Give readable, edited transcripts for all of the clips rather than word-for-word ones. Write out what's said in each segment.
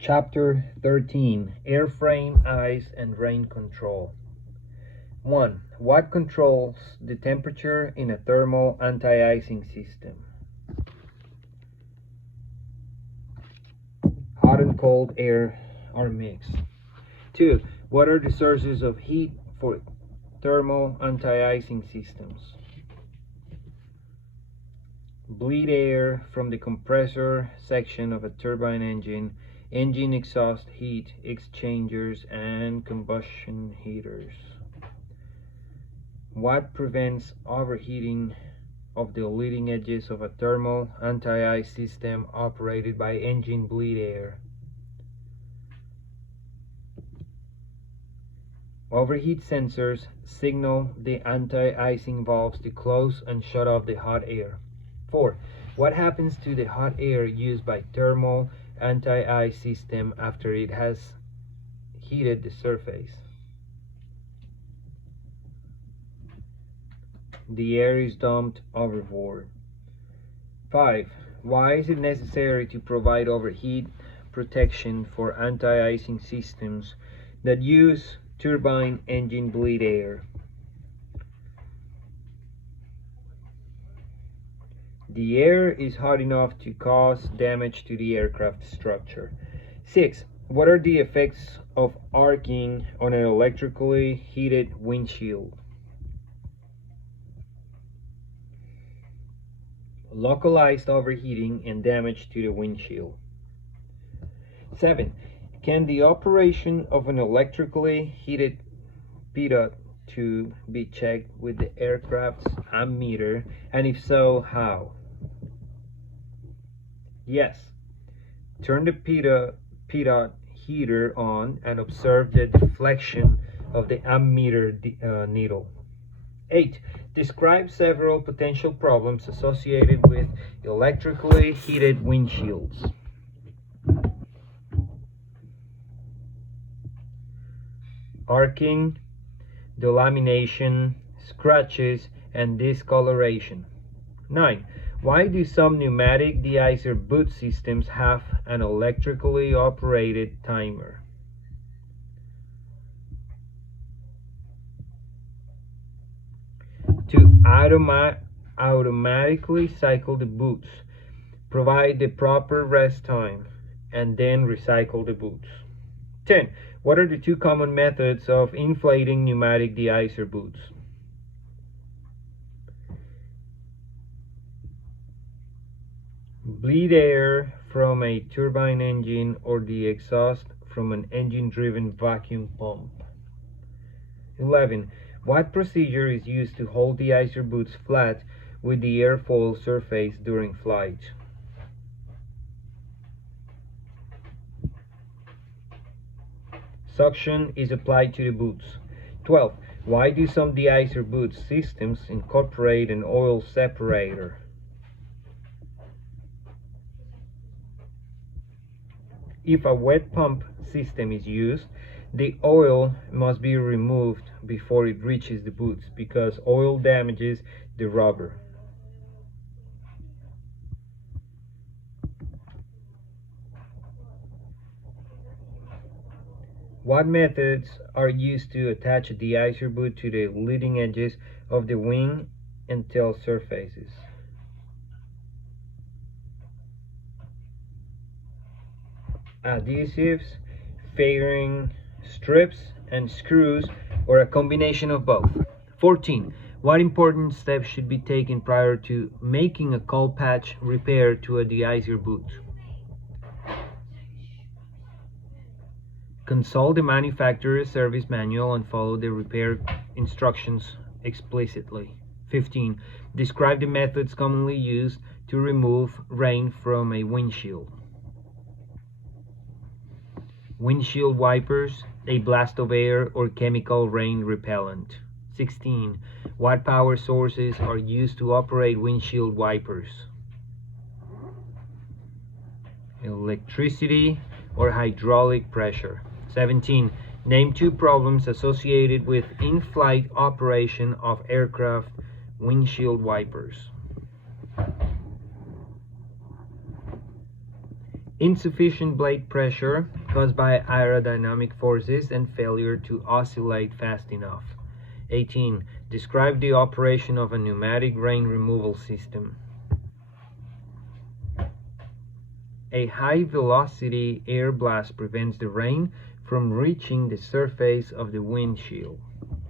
Chapter 13 Airframe, Ice and Rain Control. 1. What controls the temperature in a thermal anti-icing system? Hot and cold air are mixed. 2. What are the sources of heat for thermal anti-icing systems? Bleed air from the compressor section of a turbine engine, engine exhaust heat exchangers, and combustion heaters. What prevents overheating of the leading edges of a thermal anti-ice system operated by engine bleed air? Overheat sensors signal the anti-icing valves to close and shut off the hot air. 4. What happens to the hot air used by thermal anti-ice system after it has heated the surface? The air is dumped overboard. 5. Why is it necessary to provide overheat protection for anti-icing systems that use turbine engine bleed air? The air is hot enough to cause damage to the aircraft structure. 6. What are the effects of arcing on an electrically heated windshield? Localized overheating and damage to the windshield. 7. Can the operation of an electrically heated pitot tube be checked with the aircraft's ammeter, and if so, how? Yes. Turn the pitot heater on and observe the deflection of the ammeter needle. 8. Describe several potential problems associated with electrically heated windshields. Arcing, delamination, scratches, and discoloration. 9. Why do some pneumatic de-icer boot systems have an electrically operated timer? To automatically cycle the boots, provide the proper rest time, and then recycle the boots. 10. What are the two common methods of inflating pneumatic de-icer boots? Bleed air from a turbine engine or the exhaust from an engine-driven vacuum pump. 11. What procedure is used to hold de-icer boots flat with the airfoil surface during flight? Suction is applied to the boots. 12. Why do some de-icer boot systems incorporate an oil separator? If a wet pump system is used, the oil must be removed before it reaches the boots because oil damages the rubber. What methods are used to attach a de-icer boot to the leading edges of the wing and tail surfaces? Adhesives, fairing strips, and screws, or a combination of both. 14. What important steps should be taken prior to making a cold patch repair to a de-icer boot? Consult the manufacturer's service manual and follow the repair instructions explicitly. 15. Describe the methods commonly used to remove rain from a windshield. Windshield wipers, a blast of air, or chemical rain repellent. 16. What power sources are used to operate windshield wipers? Electricity or hydraulic pressure. 17. Name two problems associated with in-flight operation of aircraft windshield wipers. Insufficient blade pressure caused by aerodynamic forces and failure to oscillate fast enough. 18. Describe the operation of a pneumatic rain removal system. A high-velocity air blast prevents the rain from reaching the surface of the windshield.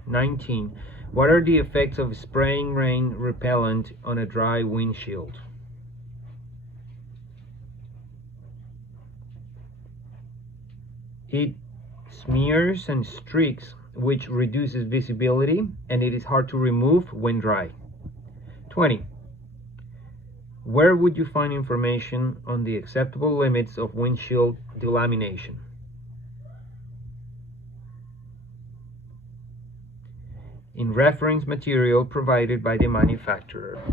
19. What are the effects of spraying rain repellent on a dry windshield? It smears and streaks, which reduces visibility, and it is hard to remove when dry. 20. Where would you find information on the acceptable limits of windshield delamination? In reference material provided by the manufacturer.